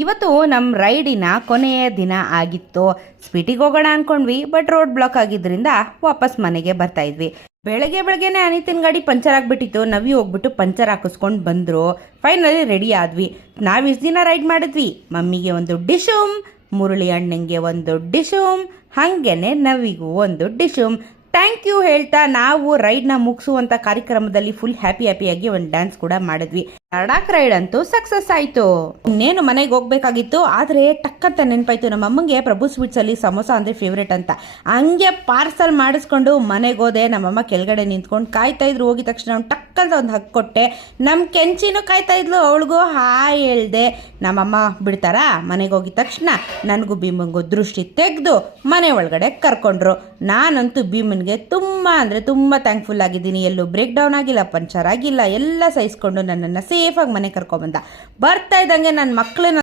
ಇವತ್ತು ನಮ್ಮ ರೈಡಿನ ಕೊನೆಯ ದಿನ ಆಗಿತ್ತು. ಸ್ಪೀಟಿಗೆ ಹೋಗೋಣ ಅಂದ್ಕೊಂಡ್ವಿ, ಬಟ್ ರೋಡ್ ಬ್ಲಾಕ್ ಆಗಿದ್ದರಿಂದ ವಾಪಸ್ ಮನೆಗೆ ಬರ್ತಾ ಇದ್ವಿ. ಬೆಳಗ್ಗೆನೆ ಅನಿತಿನ ಗಾಡಿ ಪಂಚರ್ ಆಗಿಬಿಟ್ಟಿತ್ತು. ನವಿ ಹೋಗ್ಬಿಟ್ಟು ಪಂಚರ್ ಹಾಕಿಸ್ಕೊಂಡು ಬಂದರು. ಫೈನಲಿ ರೆಡಿ ಆದ್ವಿ. ನಾವು ಇಷ್ಟು ದಿನ ರೈಡ್ ಮಾಡಿದ್ವಿ. ಮಮ್ಮಿಗೆ ಒಂದು ಡಿಶುಮ್, ಮುರಳಿ ಅಣ್ಣಂಗೆ ಒಂದು ಡಿಶುಮ್, ಹಾಗೇನೆ ನವಿಗೂ ಒಂದು ಡಿಶುಮ್. ಥ್ಯಾಂಕ್ ಯು ಹೇಳ್ತಾ ನಾವು ರೈಡ್ನ ಮುಗಿಸುವಂಥ ಕಾರ್ಯಕ್ರಮದಲ್ಲಿ ಫುಲ್ ಹ್ಯಾಪಿಯಾಗಿ ಒಂದು ಡ್ಯಾನ್ಸ್ ಕೂಡ ಮಾಡಿದ್ವಿ. ಲಡಾಖ್ ರೈಡ್ ಅಂತೂ ಸಕ್ಸಸ್ ಆಯಿತು. ಇನ್ನೇನು ಮನೆಗೆ ಹೋಗ್ಬೇಕಾಗಿತ್ತು, ಆದರೆ ಟಕ್ಕಂತ ನೆನಪಾಯ್ತು ನಮ್ಮ ಅಮ್ಮಂಗೆ ಪ್ರಭು ಸ್ವೀಟ್ಸಲ್ಲಿ ಸಮೋಸ ಅಂದರೆ ಫೇವ್ರೇಟ್ ಅಂತ. ಹಂಗೆ ಪಾರ್ಸಲ್ ಮಾಡಿಸ್ಕೊಂಡು ಮನೆಗೆ ಹೋದೆ. ನಮ್ಮಮ್ಮ ಕೆಳಗಡೆ ನಿಂತ್ಕೊಂಡು ಕಾಯ್ತಾ ಇದ್ರು. ಹೋಗಿದ ತಕ್ಷಣ ಅವ್ನು ಟಕ್ಕಂತ ಒಂದು ಹಕ್ಕು ಕೊಟ್ಟೆ. ನಮ್ಮ ಕೆಂಚಿನೂ ಕಾಯ್ತಾ ಇದ್ಲು, ಅವಳಿಗೂ ಹಾಯ್ ಹೇಳ್ದೆ. ನಮ್ಮಮ್ಮ ಬಿಡ್ತಾರಾ? ಮನೆಗೆ ಹೋಗಿದ ತಕ್ಷಣ ನನಗೂ ಭೀಮಂಗೂ ದೃಷ್ಟಿ ತೆಗೆದು ಮನೆ ಒಳಗಡೆ ಕರ್ಕೊಂಡ್ರು. ನಾನಂತೂ ಭೀಮನ್ಗೆ ತುಂಬ ಅಂದರೆ ತುಂಬ ಥ್ಯಾಂಕ್ಫುಲ್ ಆಗಿದ್ದೀನಿ. ಎಲ್ಲೂ ಬ್ರೇಕ್ ಡೌನ್ ಆಗಿಲ್ಲ, ಪಂಚರ್ ಆಗಿಲ್ಲ, ಎಲ್ಲ ಸಹಿಸ್ಕೊಂಡು ನನ್ನನ್ನು ಸೇಫಾಗಿ ಮನೆ ಕರ್ಕೊಂಡ್ಬಂದ. ಬರ್ತಾ ಇದ್ದಂಗೆ ನನ್ನ ಮಕ್ಕಳನ್ನ